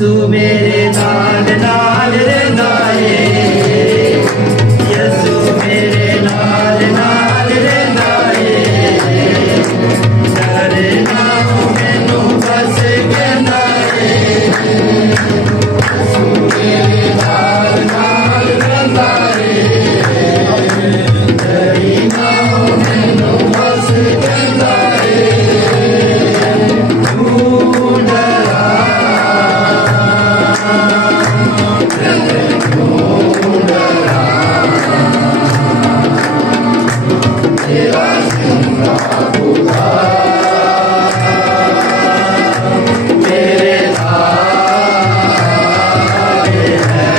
यसू मेरे नाल नाल रहंदा है यसू मेरे नाल नाल रहंदा है डरना मैनू बस कहंदा है यसू मेरे नाल नाल रहंदा है डरना मैनू बस कहंदा है तू डरा तेरा जिंदा खुदा मेरे नाल है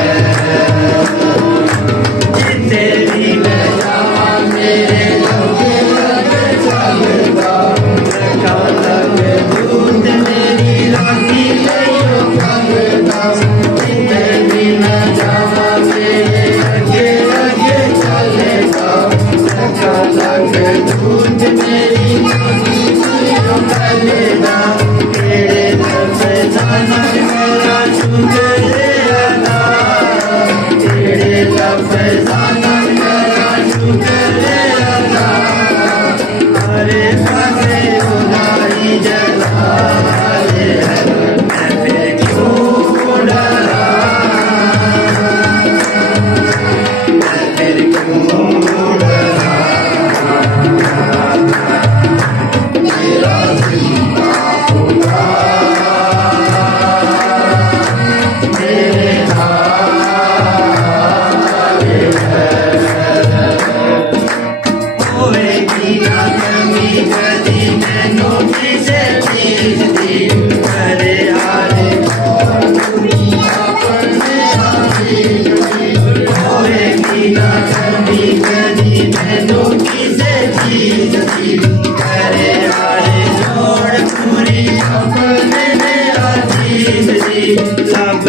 जिथे भी मैं जावां मेरे लगे लगे चलदा रखा लगे दूत मेरी राखी लइयो करदा जिथे भी मैं जावां मेरे लगे लगे चलदा रखा लगे दूत मेरी राखी लइयो करदा तेरे लफ्ज़ां मेरा शुक्र अदा तेरे लफ्ज़ां मेरा शुक्र अदा हरे पासे खुदाई जलाल है मैं फिर क्यों डरा मैं फिर क्यों डरा तेरा जिंदा खुदा मेरे नाल है होएगी ना कमी कदी मैनू किसे चीज दी करे हारे दुनिया पर शादी होएगी ना कमी कदी मैनू किसे चीज दी करे हारे जोड़ पूरी अपने अजीज दी सब